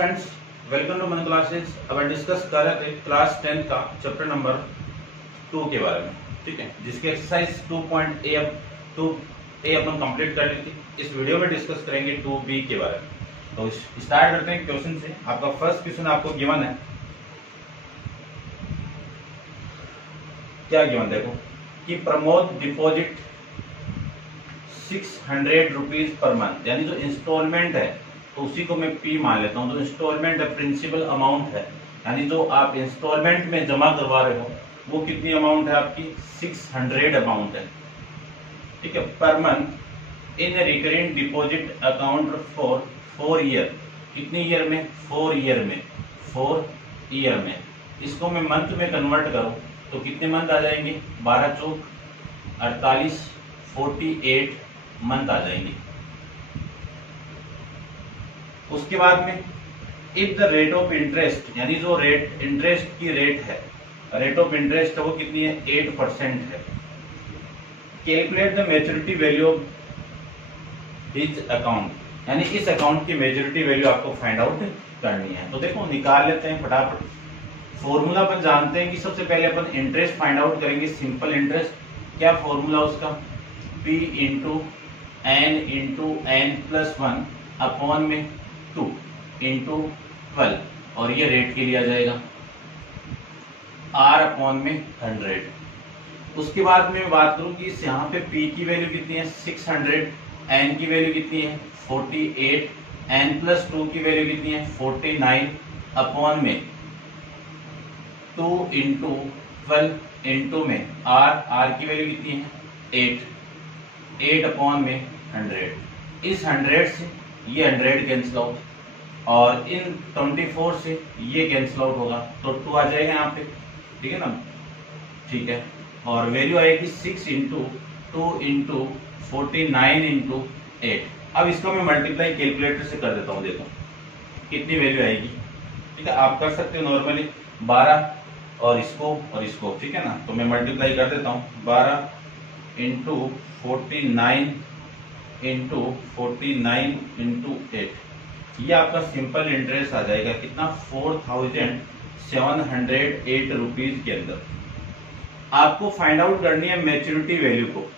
Friends, welcome to मन classes. अब हम डिस्कस कर रहे थे क्लास 10 का चैप्टर नंबर 2 के बारे में, ठीक है, जिसके एक्सरसाइज 2.A अपन कंप्लीट कर ली थी। इस वीडियो में डिस्कस करेंगे 2B के बारे में। तो स्टार्ट करते हैं क्वेश्चन से। आपका फर्स्ट क्वेश्चन आपको गिवन है, क्या गिवन देखो कि Pramod deposit 600 rupees per month, यानी जो इंस्टॉलमेंट है तो उसी को मैं P मान लेता हूं। जो इंस्टॉलमेंट है प्रिंसिपल अमाउंट है, यानी जो आप इंस्टॉलमेंट में जमा करवा रहे हो वो कितनी अमाउंट है आपकी 600 अमाउंट है, ठीक है, per month in recurring deposit account for 4 year. कितनी ईयर में? 4 ईयर में। 4 ईयर में इसको मैं मंथ में कन्वर्ट करूं तो कितने मंथ आ जाएंगे? 12 चौक 48, 48 मंथ आ जाएंगे। उसके बाद में if the rate of interest, यानी जो रेट इंटरेस्ट की रेट है, रेट ऑफ इंटरेस्ट वो कितनी है? 8% है। Calculate the maturity value of this account, यानी इस अकाउंट की मैच्योरिटी वैल्यू आपको फाइंड आउट करनी है। तो देखो निकाल लेते हैं फटाफट। फॉर्मूला अपन जानते हैं कि सबसे पहले अपन इंटरेस्ट फाइंड आउट करेंगे, सिंपल इंटरेस्ट। क्या फॉर्मूला उसका? P into n plus 1 upon में 2 इंटू 12, और ये रेट के लिए आ जाएगा R अपॉन में 100। उसके बाद में बात करूं कि यहाँ पे P की वैल्यू कितनी है? 600, n की वैल्यू कितनी है? 48, n प्लस 2 की वैल्यू कितनी है? 49 अपॉन में 2 इंटू 12 इंटू में R की वैल्यू कितनी है? 8 अपॉन में 100। इस 100 से ये 100 कैंसिल आउट, और इन 24 से ये कैंसिल आउट होगा तो 2 आ जाएगा यहाँ पे, ठीक है ना, ठीक है। और वैल्यू आएगी 6 इंटू 2 इंटू 49 इंटू 8। अब इसको मैं मल्टीप्लाई कैलकुलेटर से कर देता हूँ, देखो कितनी वैल्यू आएगी, ठीक है। आप कर सकते हो नॉर्मली 12 और इसको, ठीक है ना। तो मैं मल्टीप्लाई कर देता हूँ, 12 इंटू 49 इंटू 49 इंटू 8, ये आपका सिंपल इंटरेस्ट आ जाएगा कितना? 4708 रुपीज के अंदर। आपको फाइंड आउट करनी है मैच्योरिटी वैल्यू को,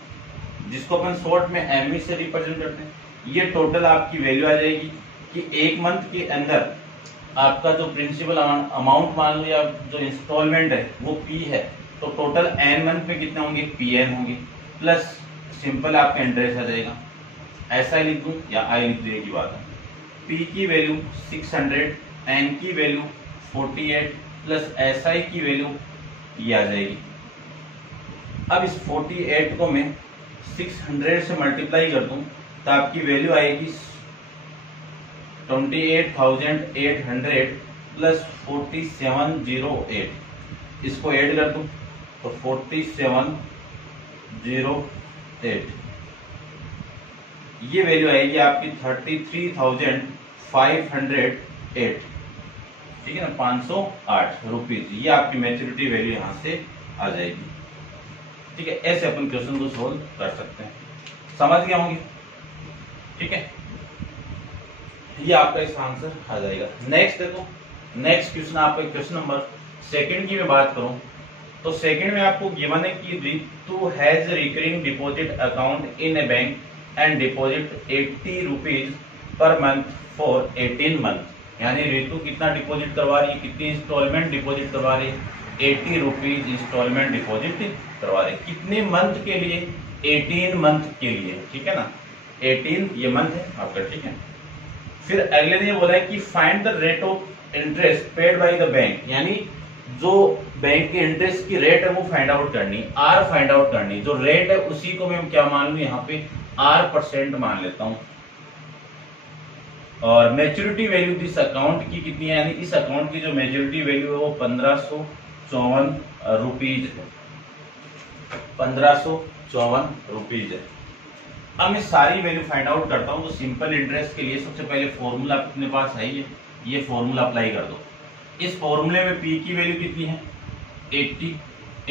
जिसको अपन शॉर्ट में ME से रिप्रेजेंट करते हैं। ये टोटल आपकी वैल्यू आ जाएगी कि एक मंथ के अंदर आपका जो प्रिंसिपल अमाउंट मान लिया, जो इंस्टॉलमेंट है वो P है, तो टोटल n मंथ में कितने होंगे? PN होंगे, प्लस सिंपल आपका इंटरेस्ट आ जाएगा। ऐसा ही लिख दूं या आई लिख दूं, एक ही बात है। P की वैल्यू 600, n की वैल्यू 48 प्लस SI की वैल्यू ये आ जाएगी। अब इस 48 को मैं 600 से मल्टीप्लाई कर दूं तो आपकी वैल्यू आएगी 28,800 प्लस 4708। इसको ऐड कर दूं तो 4708, ये वैल्यू आएगी आपकी 33,508, ठीक है ना, 508 रुपीज। ये आपकी मैच्योरिटी वैल्यू यहां से आ जाएगी, ठीक है। ऐसे अपन क्वेश्चन को सोल्व कर सकते हैं, समझ गए होंगे, ठीक है। ये आपका इसका आंसर आ जाएगा। नेक्स्ट देखो, नेक्स्ट क्वेश्चन आपका क्वेश्चन नंबर 2 की मैं बात करूं तो सेकंड में आपको गिवन है कि Ritu has recurring deposit account in A bank and deposit 80 rupees per month for 18 month. यानी रितु कितना डिपॉजिट करवा रही है, कितनी इंस्टॉलमेंट डिपॉजिट करवा रही है? 80 रुपीज इंस्टॉलमेंट डिपॉजिट करवा रही है। कितने मंथ के लिए? 18 मंथ के लिए, ठीक है ना, 18 ये मंथ है आपका, ठीक है। फिर अगले ने बोला है कि find the rate of interest paid by the bank, यानी जो बैंक के इंटरेस्ट की रेट है वो फाइंड आउट करनी, R फाइंड आउट करनी। जो रेट है उसी को मैं क्या मान लू यहाँ पे R% मान लेता हूं। और मैच्योरिटी वैल्यू दिस अकाउंट की कितनी है, यानी इस अकाउंट की जो मैच्योरिटी वैल्यू है वो 1554 रुपीज है, 1554 रुपीज है। अब मैं सारी वैल्यू फाइंड आउट करता हूं। तो सिंपल इंटरेस्ट के लिए सबसे पहले फॉर्मूला अपने पास है, ये फॉर्मूला अप्लाई कर दो। इस फॉर्मूले में P की वैल्यू कितनी है? 80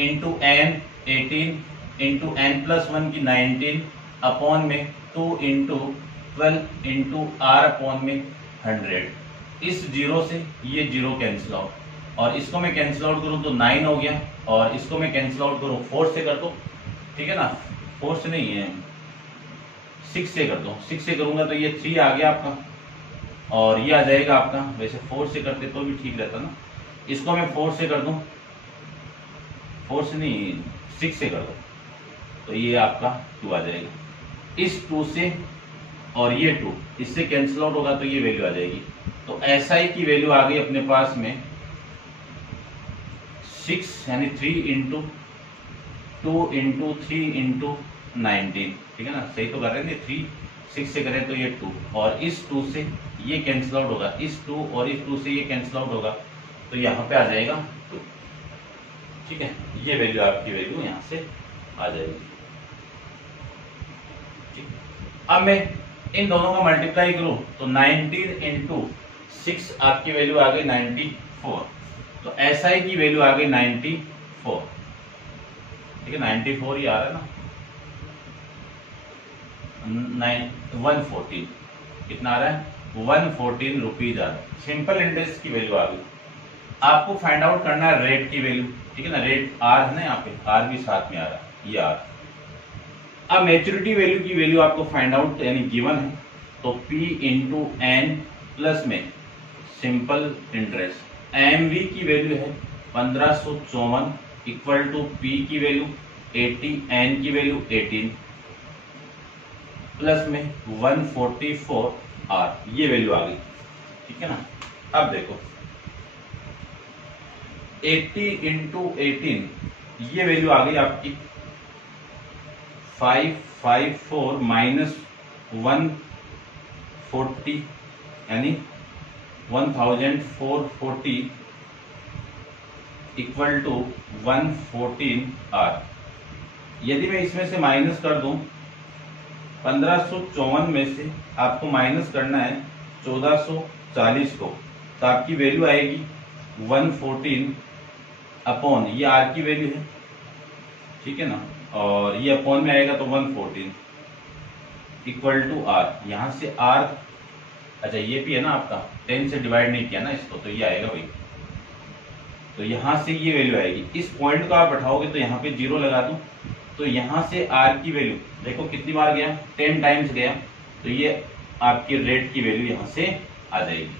into n 18 into n plus 1 की 19 अपॉन में 2 इंटू 12 इंटू R अपॉन में 100। इस 0 से ये 0 कैंसिल आउट, और इसको मैं कैंसिल आउट करूं तो 9 हो गया, और इसको मैं कैंसिल आउट करूं 4 से कर दो, ठीक है ना, 4 से नहीं है 6 से कर दो, 6 से करूंगा तो ये 3 आ गया आपका, और ये आ जाएगा आपका, वैसे 4 से करते तो भी ठीक रहता ना, इसको मैं 4 से कर दूं, 4 से नहीं 6 से कर दो, तो ये आपका 2 आ जाएगा। इस 2 से और ये 2 इससे कैंसिल आउट होगा तो ये वैल्यू आ जाएगी। तो SI की वैल्यू आ गई अपने पास में 6 यानी 3 इंटू 2 इंटू 3 इंटू 19, ठीक है ना, सही तो कर रहे हैं, 3 6 से करें तो ये 2, और इस 2 से ये कैंसिल आउट होगा, इस 2 और इस 2 से ये कैंसिल आउट होगा, तो यहाँ पे आ जाएगा 2, ठीक है, ये वैल्यू आपकी वैल्यू यहाँ से आ जाएगी। ठीक, अब मैं इन दोनों का मल्टीप्लाई करूं तो 19 इंटू 6 आपकी वैल्यू आ गई 94, तो SI की वैल्यू आ गई 94, ठीक है, 94 ही आ रहा है ना, 114, कितना आ रहा है, 114 रुपीज आ रहा है। सिंपल इंटरेस्ट की वैल्यू आ गई। आपको फाइंड आउट करना है रेट की वैल्यू, ठीक है ना, रेट R है ना, यहाँ पे R भी साथ में आ रहा है, ये R। अब मैच्योरिटी वैल्यू की वैल्यू आपको फाइंड आउट यानी गिवन है, तो P इंटू एन प्लस में सिंपल इंटरेस्ट, MV की वैल्यू है 1554 इक्वल टू P की वैल्यू 80, N की वैल्यू 18 प्लस में 144 R, ये वैल्यू आ गई, ठीक है ना। अब देखो 80 इंटू 18 ये वैल्यू आ गई आपकी 554 माइनस 140 यानी 1440 इक्वल टू 114 R। यदि मैं इसमें से माइनस कर दूं 1554 में से आपको माइनस करना है 1440 को, तो आपकी वैल्यू आएगी 114 अपॉन, ये R की वैल्यू है, ठीक है ना, और ये अपॉन में आएगा तो 114 इक्वल टू R, यहां से R, अच्छा ये भी है ना आपका 10 से डिवाइड नहीं किया ना इसको, तो ये आएगा भाई, तो यहां से ये वैल्यू आएगी। इस पॉइंट को आप बैठाओगे तो यहाँ पे 0 लगा दूं, तो यहां से R की वैल्यू देखो कितनी बार गया, 10 टाइम्स गया, तो ये आपकी रेट की वैल्यू यहां से आ जाएगी,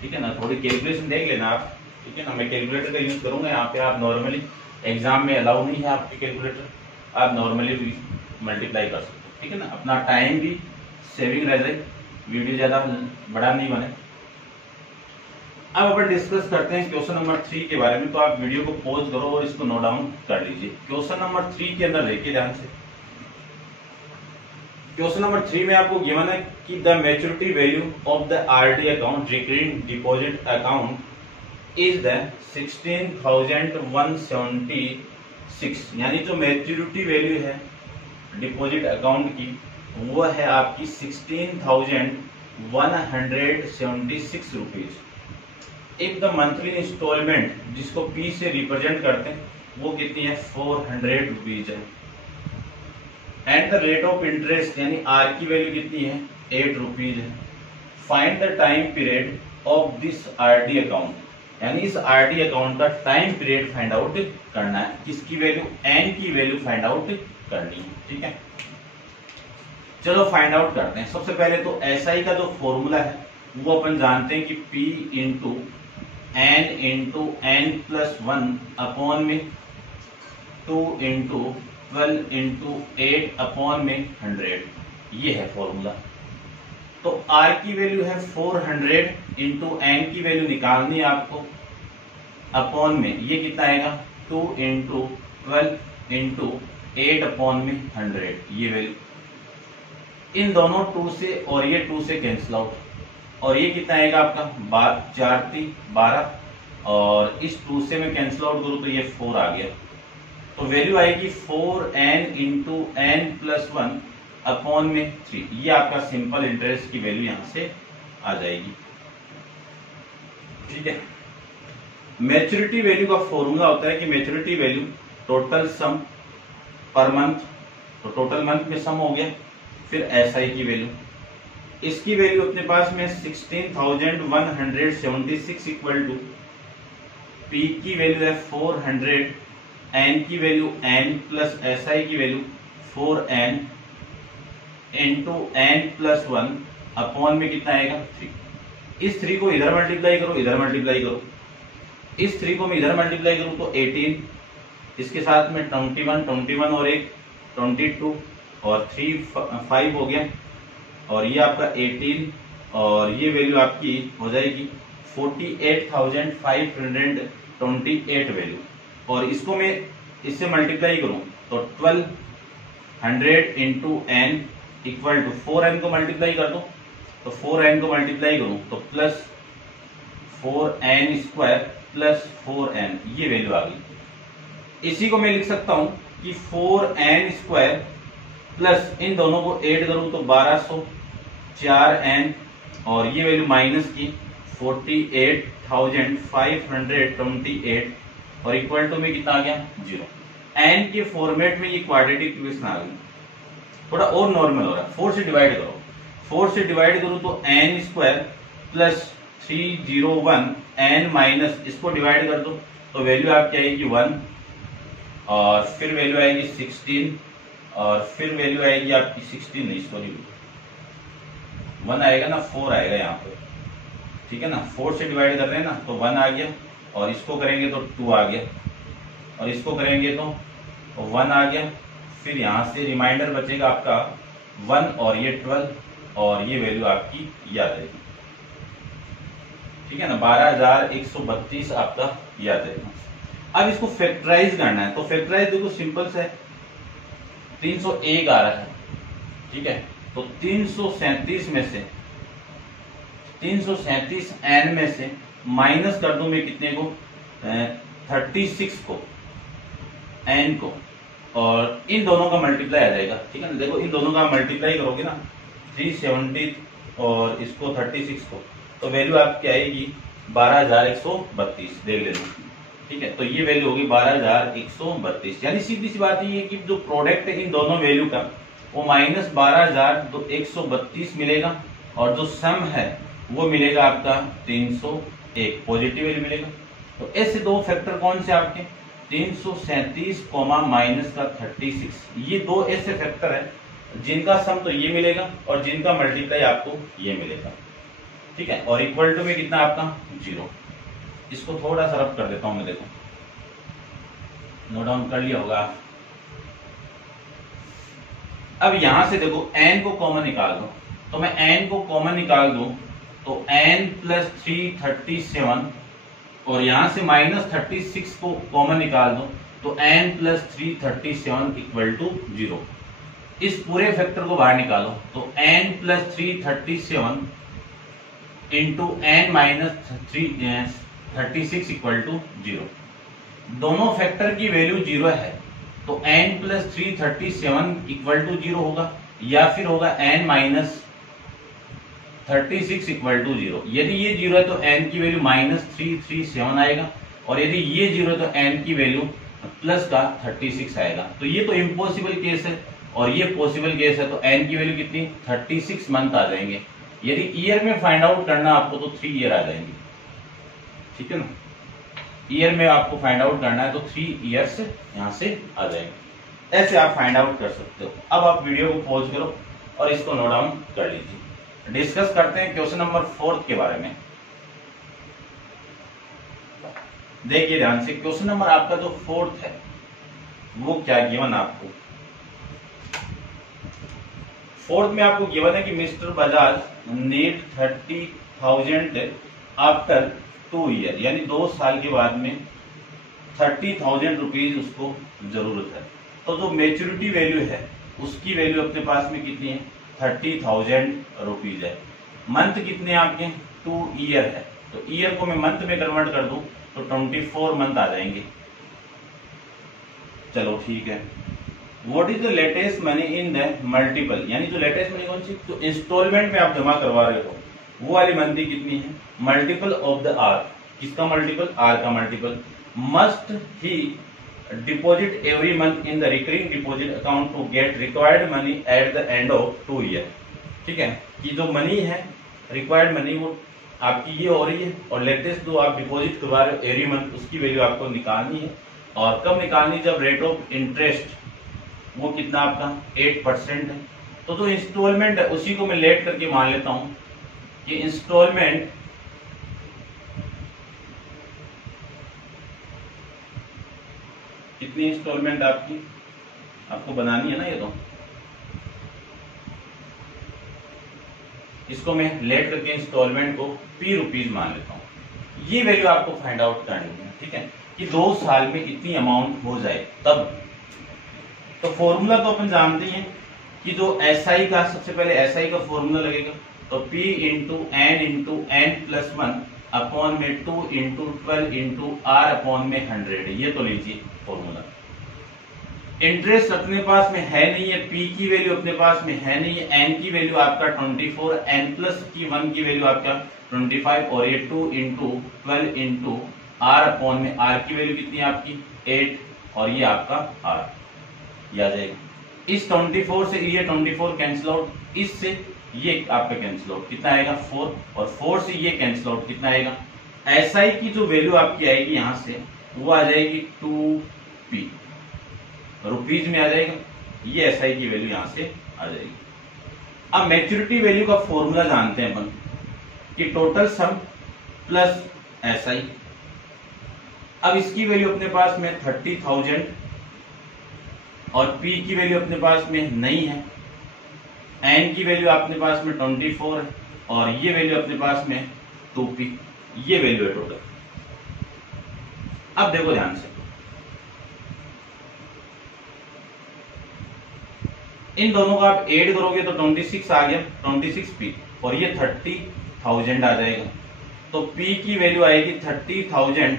ठीक है ना। थोड़ी कैलकुलेशन देख लेना आप, ठीक है ना, मैं कैलकुलेटर का यूज करूंगा यहाँ पे, आप नॉर्मली एग्जाम में अलाउ नहीं है आपके कैलकुलेटर, आप नॉर्मली भी मल्टीप्लाई कर सकते हो, ठीक है ना, अपना टाइम भी सेविंग रह जाए, वीडियो ज्यादा बड़ा नहीं बने। अब अपन डिस्कस करते हैं क्वेश्चन नंबर 3 के बारे में, तो आप वीडियो को पॉज करो और इसको नोट डाउन कर लीजिए। क्वेश्चन नंबर 3 के अंदर देखिए ध्यान से, क्वेश्चन नंबर 3 में आपको गिवन है कि the maturity value of the RD account, recurring deposit account is the 16,176, यानी जो मैच्योरिटी वैल्यू है डिपॉजिट अकाउंट की वो है आपकी 16,176 रुपीज। एक द मंथली इंस्टॉलमेंट जिसको P से रिप्रेजेंट करते हैं वो कितनी है, 400 रुपीज है, and the rate of interest यानी R की वैल्यू कितनी है, 8 रुपीज है। Find the time period of this RD account, यानी इस RD अकाउंट का टाइम पीरियड फाइंड आउट करना है, किसकी वैल्यू, N की वैल्यू फाइंड आउट करनी है, ठीक है। चलो फाइंड आउट करते हैं। सबसे पहले तो SI का जो फॉर्मूला है वो अपन जानते हैं कि P into N into N plus 1 upon में 2 इंटू 12 इंटू 8 अपॉन में 100, ये है फॉर्मूला। तो R की वैल्यू है 400 इंटू N की वैल्यू निकालनी है आपको, अपॉन में ये कितना आएगा 2 इंटू 12 इंटू 8 अपॉन में 100, ये वैल्यू। इन दोनों 2 से और ये 2 से कैंसिल आउट, और ये कितना आएगा आपका 4 3 12, और इस 2 से मैं कैंसिल आउट करूं तो ये 4 आ गया, तो वैल्यू आएगी 4n into n plus 1 upon में 3, ये आपका सिंपल इंटरेस्ट की वैल्यू यहां से आ जाएगी, ठीक है। मैच्योरिटी वैल्यू का फॉर्मूला होता है कि maturity value total sum per month, तो टोटल मंथ में सम हो गया, फिर SI की वैल्यू, इसकी वैल्यू अपने पास में 16,176 इक्वल टू पी की वैल्यू है 400, एन की वैल्यू n प्लस SI की value 4n into n plus 1 upon में कितना आएगा 3। इस 3 को इधर मल्टीप्लाई करो, इधर मल्टीप्लाई करो। इस 3 को मैं इधर मल्टीप्लाई करूं तो 18, इसके साथ में 21 और एक 22 और 3 5 हो गया, और ये आपका 18 और ये वैल्यू आपकी हो जाएगी 48,528 वैल्यू। और इसको मैं इससे मल्टीप्लाई करूं तो 1200 into n equal to 4n को मल्टीप्लाई कर दो, तो 4n को मल्टीप्लाई करूं तो plus 4n square plus 4n, ये वैल्यू आ गई। इसी को मैं लिख सकता हूं कि 4n स्क्वायर प्लस इन दोनों को ऐड करूं तो 1200, 4n और ये वैल्यू माइनस की 48,528 और इक्वल टू में कितना आ गया 0। n के फॉर्मेट में ये क्वाड्रेटिक इक्वेशन आ गई। थोड़ा और नॉर्मल हो रहा है, 4 से डिवाइड करो, 4 से डिवाइड करूं तो n square plus 301 n minus इसको डिवाइड कर दो तो वैल्यू आपकी आएगी 1 और फिर वैल्यू आएगी 16 और फिर वैल्यू आएगी आपकी 16 नहीं सॉरी 1 आएगा ना 4 आएगा यहाँ पे, ठीक है ना। 4 से डिवाइड कर रहे हैं ना तो 1 आ गया और इसको करेंगे तो 2 आ गया और इसको करेंगे तो 1 आ गया। फिर यहां से रिमाइंडर बचेगा आपका 1 और ये 12 और ये वैल्यू आपकी याद रहेगी, ठीक है ना। 12,132 आपका याद रहेगा। अब इसको फैक्टराइज करना है तो फैक्टराइज देखो सिंपल से है, 301 आ रहा है, ठीक है। तो 337 में से 337 n में से माइनस कर दूं मैं कितने को 36 को n को और इन दोनों का मल्टीप्लाई आ जाएगा, ठीक है ना। देखो इन दोनों का मल्टीप्लाई करोगे ना 370 और इसको 36 को तो वैल्यू आपकी आएगी 12,132, देख लेना, ठीक है। तो ये वैल्यू होगी 12,132, यानी सीधी सी बात ये है कि जो प्रोडक्ट है इन दोनों वैल्यू का वो माइनस 12,132 मिलेगा और जो सम है वो मिलेगा आपका 301, पॉजिटिव वैल्यू मिलेगा। तो ऐसे दो फैक्टर कौन से आपके 337 माइनस का 36, ये दो ऐसे फैक्टर है जिनका सम तो ये मिलेगा और जिनका मल्टीप्लाई आपको ये मिलेगा, ठीक है। और इक्वल टू में कितना आपका 0। इसको थोड़ा सा रब कर देता हूं मैं, देखो नोट डाउन कर लिया होगा। अब यहां से देखो n को कॉमन निकाल दो, तो मैं n को कॉमन निकाल दूं तो n प्लस 337 और यहां से माइनस 36 को कॉमन निकाल दो तो n प्लस 337 इक्वल टू 0। इस पूरे फैक्टर को बाहर निकालो तो n plus 337 into n minus 36 equal to 0। दोनों फैक्टर की वैल्यू 0 है तो n प्लस 337 इक्वल टू 0 होगा या फिर होगा n माइनस 36 इक्वल टू 0। यदि ये 0 है तो n की वैल्यू माइनस 337 आएगा और यदि ये 0 है तो n की वैल्यू प्लस का 36 आएगा। तो ये तो इम्पॉसिबल केस है और ये पॉसिबल केस है, तो n की वैल्यू कितनी 36 मंथ आ जाएंगे। यदि ईयर में फाइंड आउट करना आपको तो 3 ईयर आ जाएंगे, ठीक है ना। ईयर में आपको फाइंड आउट करना है तो 3 ईयर्स यहां से आ जाएंगे। ऐसे आप फाइंड आउट कर सकते हो। अब आप वीडियो को पॉज करो और इसको नोट डाउन कर लीजिए। डिस्कस करते हैं क्वेश्चन नंबर 4 के बारे में। देखिए ध्यान से, क्वेश्चन नंबर आपका जो 4 है वो क्या गिवन आपको 4 में आपको गिवन है कि mister Bajaj need 30,000 after 2 year, यानी 2 साल के बाद में 30,000 रुपीज उसको जरूरत है। तो जो मेच्योरिटी वैल्यू है उसकी वैल्यू अपने पास में कितनी है 30,000 रुपीज है। मंथ कितने आपके 2 ईयर है, तो ईयर को मैं मंथ में कन्वर्ट कर दूं तो 24 मंथ आ जाएंगे। चलो ठीक है। What is the latest money in the multiple, यानी जो लेटेस्ट मनी कौन सी तो इंस्टॉलमेंट में आप जमा करवा रहे हो वो वाली मंथली कितनी है मल्टीपल ऑफ द आर। किसका मल्टीपल आर का multiple. Must he deposit every month in the recurring deposit account to get required money at the end of 2 year, ठीक है। कि जो मनी है, रिक्वायर्ड मनी, वो आपकी ये हो रही है, और लेटेस्ट जो आप डिपॉजिट करवा रहे हो एवरी मंथ, उसकी वैल्यू आपको निकालनी है। और कब निकालनी? जब रेट ऑफ इंटरेस्ट वो कितना आपका 8% है। तो जो इंस्टॉलमेंट है उसी को मैं लेट करके मान लेता हूं कि इंस्टॉलमेंट कितनी इंस्टॉलमेंट आपको बनानी है ना, ये तो इसको मैं लेट करके इंस्टॉलमेंट को ₹P मान लेता हूं। ये वैल्यू आपको फाइंड आउट करनी है, ठीक है, कि 2 साल में इतनी अमाउंट हो जाए तब। तो फॉर्मूला तो अपन जानते हैं कि जो SI का, सबसे पहले SI का फॉर्मूला लगेगा, तो P इंटू n+1 अपॉन में 2 इंटू 12 इंटू R अपॉन में 100, ये तो लीजिए फॉर्मूला। इंटरेस्ट अपने पास में है नहीं है, P की वैल्यू अपने पास में है नहीं है, N की वैल्यू आपका 24, N प्लस की 1 की वैल्यू आपका 25, और ये 2 इंटू 12 इंटू R अपॉन में R की वैल्यू कितनी है आपकी 8, और ये आपका R, ये आ जाएगा। इस 24 से ये 24 कैंसिल आउट, इससे ये आपका कैंसिल आउट, कितना आएगा 4, और 4 से ये कैंसिल आउट, कितना आएगा? SI की जो वैल्यू आपकी आएगी यहां से, वो आ जाएगी 2P, रुपीज में आ जाएगा, ये SI की वैल्यू यहां से आ जाएगी। अब मैच्योरिटी वैल्यू का फॉर्मूला जानते हैं अपन कि टोटल सम प्लस SI। अब इसकी वैल्यू अपने पास में 30,000 और P की वैल्यू अपने पास में नहीं है, N की वैल्यू अपने पास में 24 है, और ये वैल्यू अपने पास में 2P, ये वैल्यू है टोटल। अब देखो ध्यान से, इन दोनों का आप ऐड करोगे तो 26 आ गया, 26P, और ये 30,000 आ जाएगा। तो P की वैल्यू आएगी 30,000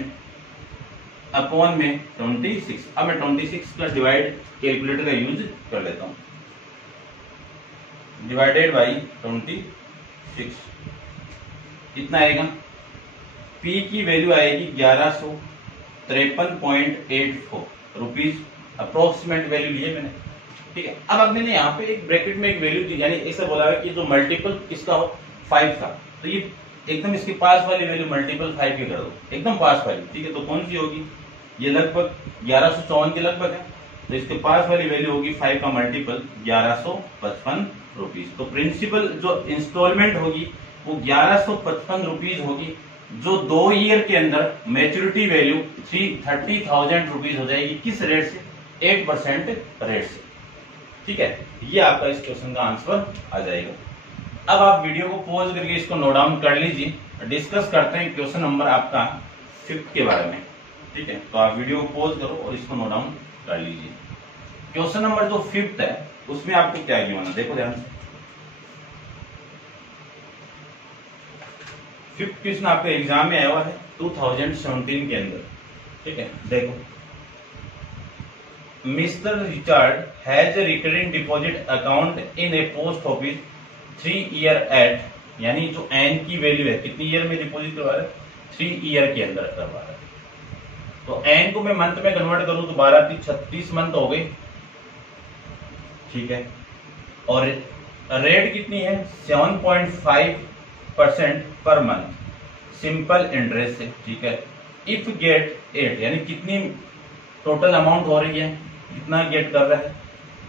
अपॉन में 26। अब मैं 26 का डिवाइड कैलकुलेटर का यूज कर लेता हूं, डिवाइडेड बाई 26 कितना आएगा? P की वैल्यू आएगी 1153.84 रुपीज, अप्रोक्सीमेट वैल्यू लिए मैंने, ठीक है। अब मैंने यहाँ पे एक ब्रैकेट में एक वैल्यू दी, यानी ऐसा बोला है कि जो मल्टीपल किसका हो 5 का, तो ये एकदम इसके पास वाली वैल्यू मल्टीपल 5 की कर दो, एकदम पास वाली, ठीक है। तो कौन सी होगी? ये लगभग 1154 के लगभग है, तो इसके पास वाली वैल्यू होगी 5 का मल्टीपल 1155 रुपीज। तो प्रिंसिपल जो इंस्टॉलमेंट होगी वो 1155 रुपीज होगी, जो 2 ईयर के अंदर मैच्योरिटी वैल्यू 30,000 रुपीज हो जाएगी। किस रेट से? 8% रेट से, ठीक है। ये आपका इस क्वेश्चन का आंसर आ जाएगा। अब आप वीडियो को पॉज करके इसको नोट डाउन कर लीजिए, डिस्कस करते हैं क्वेश्चन नंबर आपका 5 के बारे में, ठीक है। तो आप वीडियो को पॉज करो और इसको नोट डाउन कर लीजिए। क्वेश्चन नंबर जो 5 है उसमें आपको क्या गिवन है, देखो ध्यान से। 5 क्वेश्चन आपके एग्जाम में आया हुआ है 2017 के अंदर, ठीक है। देखो, mister Richard has a recurring deposit account in a post office 3 year at, यानी जो एन की वैल्यू है, कितनी ईयर में डिपॉजिट करवा रहा है? 3 ईयर के अंदर करवा रहा है। तो एन को मैं मंथ में कन्वर्ट करूं तो 12 × 36 मंथ हो गए, ठीक है। और रेट कितनी है? 7.5% पर मंथ, सिंपल इंटरेस्ट से, ठीक है। इफ गेट 8, यानी कितनी टोटल अमाउंट हो रही है, कितना गेट कर रहा है?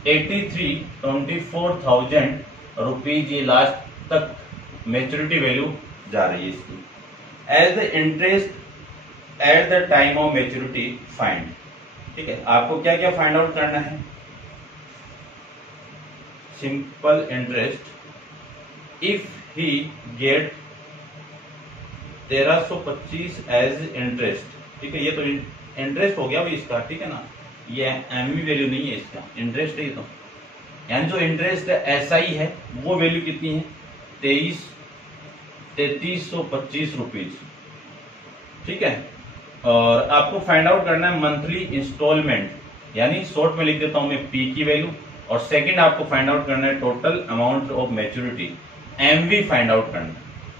24,000 रुपीज, ये लास्ट तक मैच्योरिटी वैल्यू जा रही है इसकी। As the interest at the time of maturity find, ठीक है। आपको क्या क्या फाइंड आउट करना है? Simple interest if he get 1325 as interest, ठीक है। ये तो इंटरेस्ट हो गया भाई इसका, ठीक है ना, ये एमवी वैल्यू नहीं है इसका, इंटरेस्ट है ये तो। यानी जो इंटरेस्ट एसआई है वो वैल्यू कितनी है? 3325 रुपीज, ठीक है। और आपको फाइंड आउट करना है मंथली इंस्टॉलमेंट, यानी शॉर्ट में लिख देता हूं मैं पी की वैल्यू, और सेकंड आपको फाइंड आउट करना है total amount of maturity, MV find out करना है,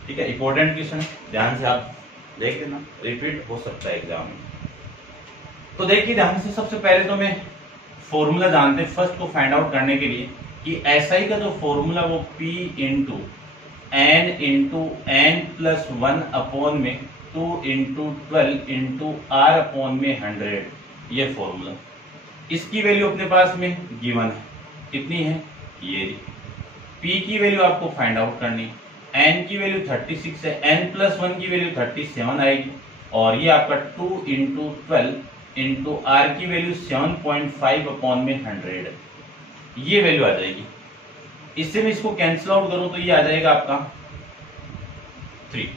ठीक है। इंपॉर्टेंट क्वेश्चन है, ध्यान से आप देख लेना, रिपीट हो सकता है एग्जाम में। तो देखिए ध्यान से, सबसे पहले तो मैं फॉर्मूला जानते हैं फर्स्ट को फाइंड आउट करने के लिए कि SI का जो फॉर्मूला वो P into n plus 1 upon में 2 इंटू 12 इंटू R अपॉन में 100, ये फॉर्मूला। इसकी वैल्यू अपने पास में गिवन है, कितनी है ये। P की वैल्यू आपको फाइंड आउट करनी है, n की वैल्यू 36 है, n प्लस 1 की वैल्यू 37 आएगी, और ये आपका 2 इंटू 12 इंटू R की वैल्यू 7.5 अपॉन में 100, ये वैल्यू आ जाएगी। इससे मैं इसको कैंसिल आउट करूं तो ये आ जाएगा आपका 3,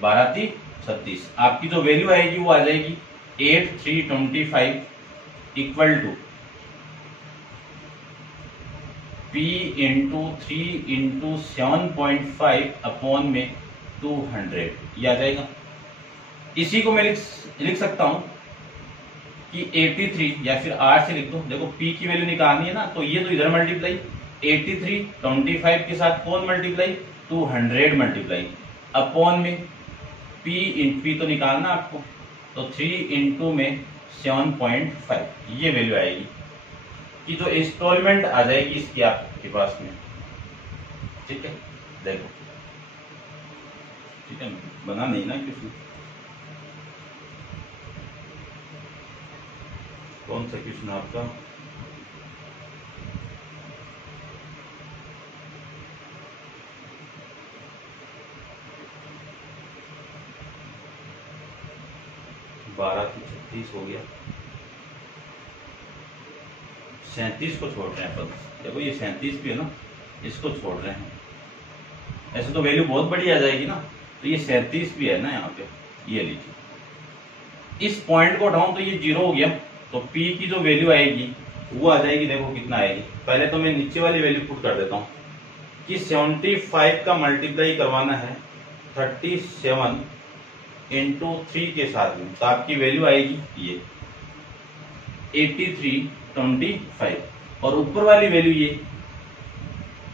12 3 36। आपकी जो वैल्यू आएगी वो आ जाएगी 8325 equal to P into 3 into 7.5 upon में 200, ये आ जाएगा। इसी को मैं लिख सकता हूं कि 83 या फिर 8 से लिख दो। देखो P की वैल्यू निकालनी है ना, तो ये तो इधर मल्टीप्लाई 83 25 के साथ कौन मल्टीप्लाई 200 मल्टीप्लाई अपॉन में P तो निकालना आपको, तो 3 इंटू में 7.5, ये वैल्यू आएगी कि जो इंस्टॉलमेंट आ जाएगी इसकी आपके पास में। ठीक है, देखो ठीक है, बना नहीं ना क्वेश्चन, कौन सा क्वेश्चन आपका? बारह की 36 हो गया, 37 को छोड़ रहे हैं अपन। देखो ये 37 भी है ना, इसको छोड़ रहे हैं। ऐसे तो वैल्यू बहुत बड़ी आ जाएगी ना, तो ये 37 भी है ना यहाँ पे, ये लीजिए। इस पॉइंट को उठाऊं तो ये 0 हो गया, तो P की जो वैल्यू आएगी वो आ जाएगी, देखो कितना आएगी। पहले तो मैं नीचे वाली वैल्यू पुट कर देता हूं कि 75 का मल्टीप्लाई करवाना है 37 इंटू 3 के साथ में, तो आपकी वैल्यू आएगी ये 8325, और ऊपर वाली वैल्यू ये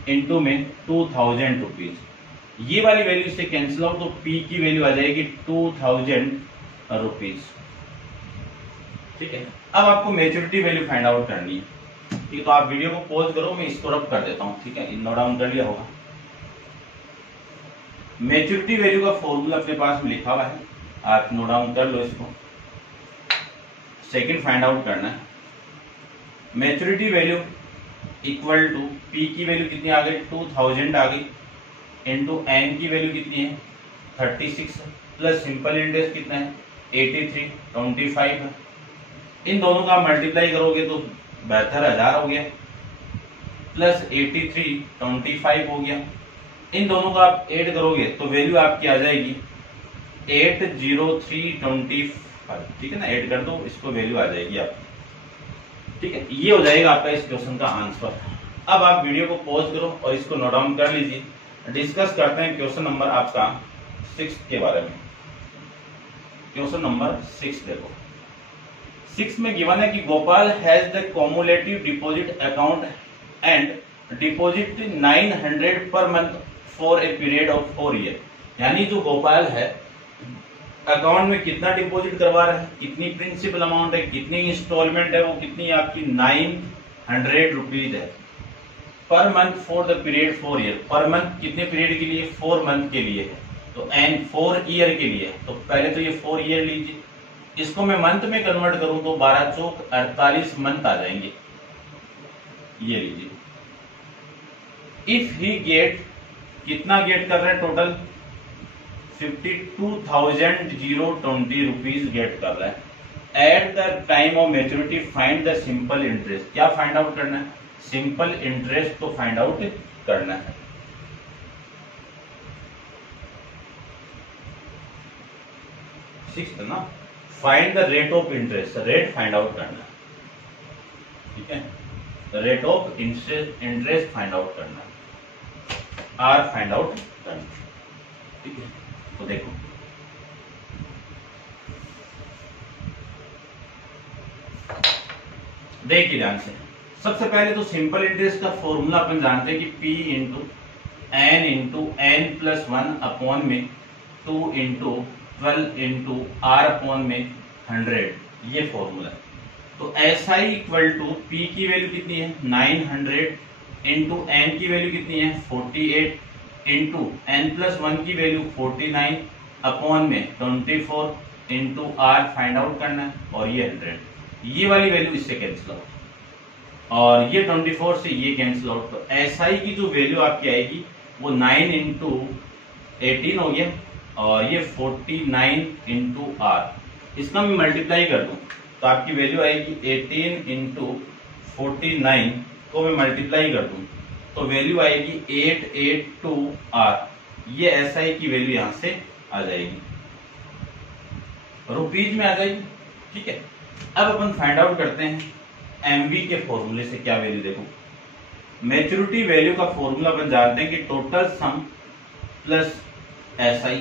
इंटू में 2000 रुपीज। ये वाली वैल्यू से कैंसिल आउट, तो P की वैल्यू आ जाएगी 2000 रुपीज। ठीक है, अब आपको मेच्योरिटी वैल्यू फाइंड आउट करनी है। ठीक है, तो आप वीडियो को पॉज करो, मैं इसको रब कर देता हूं। ठीक है, नोट डाउन कर लिया होगा। मेच्योरिटी वैल्यू का फॉर्मूला अपने पास में लिखा हुआ है, आप नोट डाउन कर लो इसको। सेकंड फाइंड आउट करना है, maturity value equal to P की वैल्यू कितनी आ गई 2000 आ गई, इंटू N की वैल्यू कितनी है 36 प्लस सिंपल इंटरेस्ट कितना है 8325 है। इन दोनों का मल्टीप्लाई करोगे तो 72,000 हो गया, प्लस 8325 हो गया। इन दोनों का आप ऐड करोगे तो वैल्यू आपकी आ जाएगी 80325। ठीक है ना, ऐड कर दो इसको, वैल्यू आ जाएगी आपकी। ठीक है, ये हो जाएगा आपका इस क्वेश्चन का आंसर। अब आप वीडियो को पॉज करो और इसको नोट डाउन कर लीजिए। डिस्कस करते हैं क्वेश्चन नंबर आपका 6 के बारे में। क्वेश्चन नंबर 6 देखो, 6 में गिवन है कि Gopal has the cumulative deposit account and deposit 900 per month for a period of 4 year. यानी जो गोपाल है अकाउंट में कितना डिपॉजिट करवा रहा है, कितनी प्रिंसिपल अमाउंट है, कितनी इंस्टॉलमेंट है, वो कितनी आपकी 900 रुपीज है per month for the period 4 year. Per month कितने पीरियड के लिए 4 मंथ के लिए है, तो एंड 4 ईयर के लिए। तो पहले तो ये 4 ईयर लीजिए, इसको मैं मंथ में कन्वर्ट करूं तो 12 चौक 48 मंथ आ जाएंगे। ये लीजिए, इफ ही गेट, कितना गेट कर रहे हैं टोटल 52,020 रुपीज गेट कर रहा है। Eight the time of maturity find the simple interest. क्या फाइंड आउट करना है, सिंपल इंटरेस्ट को फाइंड आउट करना है। सिक्स्थ ना, find the rate of interest, rate find out करना है। ठीक है, rate of interest find out करना है, आर फाइंड आउट करना है। ठीक है, तो देखो देखिए ध्यान से। सबसे पहले तो सिंपल इंटरेस्ट का फॉर्मूला अपन जानते हैं कि P into N plus 1 upon में 2 इंटू 12 इंटू आर अपॉन में 100, ये फॉर्मूला है। तो SI इक्वल टू P की वैल्यू कितनी है 900 इंटू एन की वैल्यू कितनी है 48 इंटू n+1 की वैल्यू 49 अपॉन में 24 इंटू आर फाइंड आउट करना है, और ये 100, ये वाली वैल्यू इससे कैंसिल आउट और ये 24 से ये कैंसिल आउट। तो SI की जो वैल्यू आपकी आएगी वो 9 इंटू 18 हो गया, और ये 49 इंटू आर, इसका मैं मल्टीप्लाई कर दूं तो आपकी वैल्यू आएगी 18 इंटू 49 को मैं मल्टीप्लाई कर दूं तो वैल्यू आएगी 882 आर। ये SI की वैल्यू यहां से आ जाएगी, रुपीज में आ जाएगी। ठीक है, अब अपन फाइंड आउट करते हैं MV के फॉर्मूले से क्या वैल्यू। देखो मैच्योरिटी वैल्यू का फॉर्मूला अपन जानते हैं कि total sum plus SI।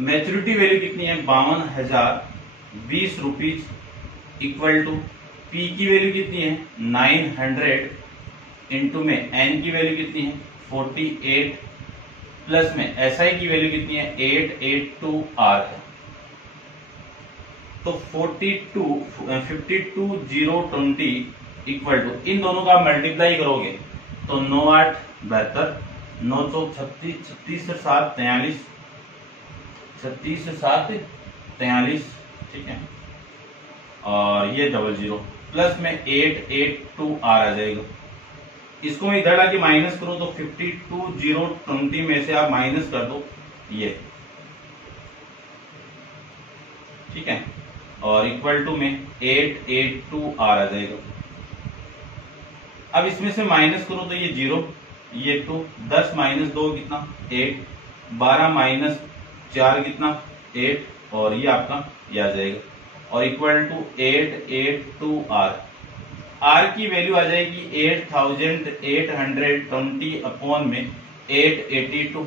Maturity value कितनी है 52,020 रुपीज इक्वल टू P की वैल्यू कितनी है 900 इंटू में N की वैल्यू कितनी है 48 प्लस में SI की वैल्यू कितनी है 882 R है। तो 52,020 इक्वल टू इन दोनों का मल्टीप्लाई करोगे तो 9 8 72 9 चौक 36 36 से 7 43 36 से 7 43। ठीक है, और ये 00 प्लस में 882 R आ जाएगा। इसको मैं इधर आके माइनस करूं तो 52,020 में से आप माइनस कर दो ये। ठीक है, और इक्वल टू में 882 R आ जाएगा। अब इसमें से माइनस करो तो ये 0 ये 2 10 माइनस 2 कितना 8 12 माइनस 4 कितना 8 और ये आपका ये आ जाएगा, और इक्वल टू 882 R। R की वैल्यू आ जाएगी 8,820 अपॉन में 882।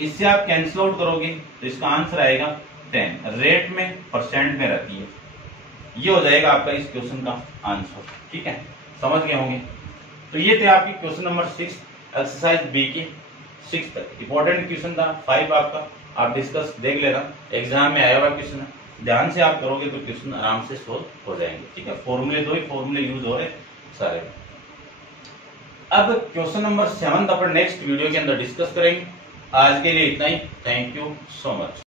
इससे आप कैंसिल आउट करोगे तो इसका आंसर आएगा 10। रेट में परसेंट में रहती है, ये हो जाएगा आपका इस क्वेश्चन का आंसर। ठीक है, समझ गए होंगे। तो ये थे आपकी क्वेश्चन नंबर 6 एक्सरसाइज बी की 6 तक। इंपॉर्टेंट क्वेश्चन था 5 आपका, आप डिस्कस देख लेना, एग्जाम में आया हुआ क्वेश्चन है, ध्यान से आप करोगे तो क्वेश्चन आराम से सोल्व हो जाएंगे। ठीक है, फॉर्मूले 2 ही फॉर्मूले यूज हो रहे सारे। अब क्वेश्चन नंबर 7 अपन नेक्स्ट वीडियो के अंदर डिस्कस करेंगे। आज के लिए इतना ही, थैंक यू सो मच।